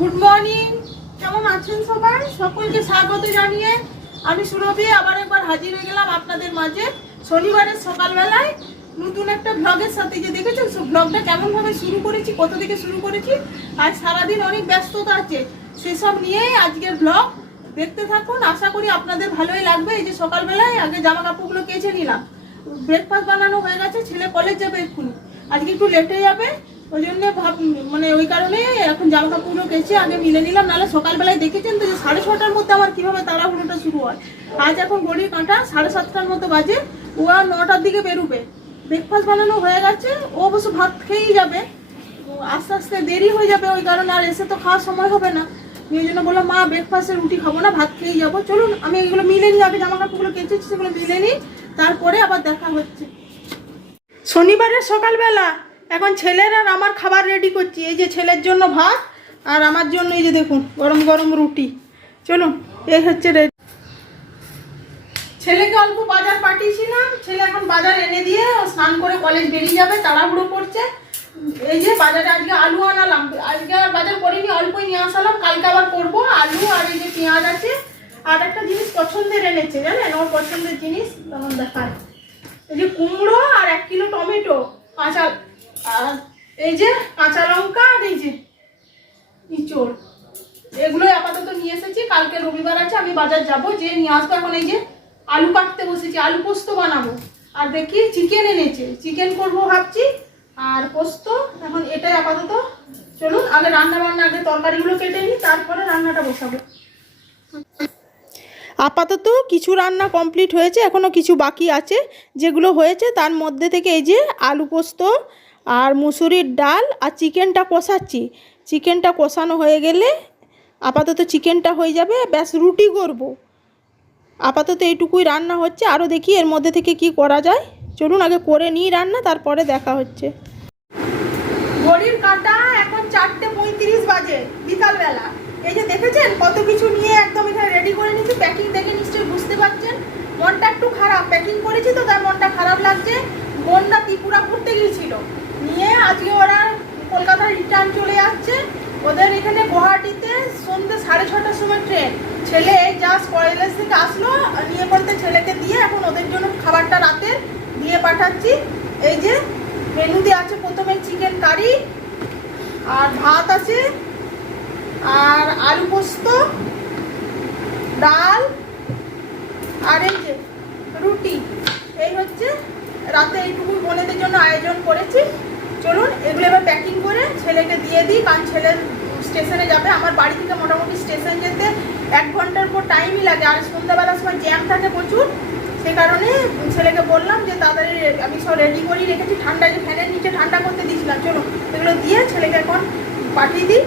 Good morning. কেমন আছেন সবাই? সকলকে স্বাগত জানিয়ে আমি সুরভি আবার একবার হাজির হয়ে গেলাম আপনাদের মাঝে শনিবারের সকালবেলায় নতুন একটা ব্লগের সাথে। যে দেখেছেন ব্লগটা কেমনভাবে শুরু করেছি, কোথা থেকে শুরু করেছি। আজ সারাদিন অনেক ব্যস্ততা আছে, সেসব নিয়েই আজকের ব্লগ। দেখতে থাকুন, আশা করি আপনাদের ভালোই লাগবে। এই যে সকালবেলায় আগে জামা কাপড়গুলো কেচে নিলাম, ব্রেকফাস্ট বানানো হয়ে গেছে, ছেলে কলেজ যাবে এক্ষুনি, আজকে একটু লেটে যাবে, ওই জন্য মানে ওই কারণে এখন জামা কাপড়গুলো কেচে আগে মিলে নিলাম। নাহলে সকালবেলায় দেখেছেন তো যে 6:30টার মধ্যে আমার কীভাবে তাড়াহুড়োটা শুরু হয়। আজ এখন ঘড়ির কাঁটা 7:30টার মতো বাজে, ও আর 9টার দিকে বেরোবে। ব্রেকফাস্ট বানানো হয়ে গেছে, ও অবশ্য ভাত খেয়েই যাবে, আস্তে আস্তে দেরি হয়ে যাবে, ওই কারণে আর এসে তো খাওয়ার সময় হবে না। ওই জন্য বললাম মা ব্রেকফাস্টে রুটি খাবো না, ভাত খেয়েই যাবো। চলুন আমি এগুলো মিলে নিই, আগে জামা কাপড়গুলো কেচেছি সেগুলো মিলে নিই, তারপরে আবার দেখা হচ্ছে। শনিবারের সকালবেলা এখন ছেলের আর আমার খাবার রেডি করছি। এই যে ছেলের জন্য ভাত আর আমার জন্য এই যে দেখুন গরম গরম রুটি। চলুন, এই হচ্ছে রেডি। ছেলেকে অল্প বাজার পাঠিয়েছিলাম, ছেলে এখন বাজার এনে দিয়ে স্নান করে কলেজ বেরিয়ে যাবে, তাড়াহুড়ো করছে। এই যে বাজারে আজকে আলু আনালাম, আজকে আর বাজার করিনি, অল্পই নিয়ে আসালাম, কালকে আবার করবো। আলু আর এই যে পেঁয়াজ আছে, আর একটা জিনিস পছন্দের এনেছে, জানেন ওর পছন্দের জিনিস তখন দেখায়। এই যে কুমড়ো আর 1 কিলো টমেটো, কাঁচা, আর এই যে কাঁচা লঙ্কা, আর এই যে ইঁচড়, এগুলোই আপাতত নিয়ে এসেছি। কালকে রবিবার আছে, আমি বাজার যাব, যে নিয়ে আসবো। এখন এই যে আলু কাটতে বসেছি, আলু পোস্ত বানাবো। আর দেখি চিকেন এনেছে, চিকেন করবো ভাবছি, আর পোস্ত। এখন এটাই আপাতত। চলুন আগে রান্না বান্না, আগে তরকারিগুলো কেটে নিই, তারপরে রান্নাটা বসাবো। আপাতত কিছু রান্না কমপ্লিট হয়েছে, এখনও কিছু বাকি আছে। যেগুলো হয়েছে তার মধ্যে থেকে এই যে আলু পোস্ত আর মুসুরির ডাল আর চিকেনটা কষাচ্ছি। চিকেনটা কষানো হয়ে গেলে আপাতত চিকেনটা হয়ে যাবে, ব্যাস রুটি করব। আপাতত এইটুকুই রান্না হচ্ছে, আরও দেখি এর মধ্যে থেকে কি করা যায়। চলুন আগে করে নিই রান্না, তারপরে দেখা হচ্ছে। ঘড়ির কাঁটা এখন 4:35 বাজে, বিকালবেলা। এই যে দেখেছেন কত কিছু নিয়ে একদম এখানে রেডি করে নিচ্ছি। প্যাকিং দেখে নিশ্চয়ই বুঝতে পারছেন মনটা একটু খারাপ, প্যাকিং করেছি তো তার মনটা খারাপ লাগছে। বোনরা ত্রিপুরা ঘুরতে গিয়েছিল, নিয়ে আজকে ওরা কলকাতায় রিটার্ন চলে যাচ্ছে। ওদের এখানে গুয়াহাটিতে সন্ধ্যে 6:30টার সময় ট্রেন। ছেলে এই জাস্ট কলেজ থেকে আসলো, নিয়ে বলতে ছেলেকে দিয়ে এখন ওদের জন্য খাবারটা রাতে দিয়ে পাঠাচ্ছি। এই যে মেনুতে আছে প্রথমে চিকেন কারি, আর ভাত আছে, আর আলু পোস্ত, ডাল, আর এই যে রুটি। এই হচ্ছে রাতে এইটুকু বোনেদের জন্য আয়োজন করেছি। চলুন এগুলো এবার প্যাকিং করে ছেলেকে দিয়ে দিই, কারণ ছেলে স্টেশনে যাবে। আমার বাড়ি থেকে মোটামুটি স্টেশন যেতে 1 ঘন্টার পর টাইমই লাগে, আর সন্ধ্যাবেলার সময় জ্যাম থাকে প্রচুর। সে কারণে ছেলেকে বললাম যে তাড়াতাড়ি আমি সব রেডি করে রেখেছি, ঠান্ডা যে ফ্যানের নিচে ঠান্ডা করতে দিয়েছিলাম। চলুন এগুলো দিয়ে ছেলেকে এখন পাঠিয়ে দিই।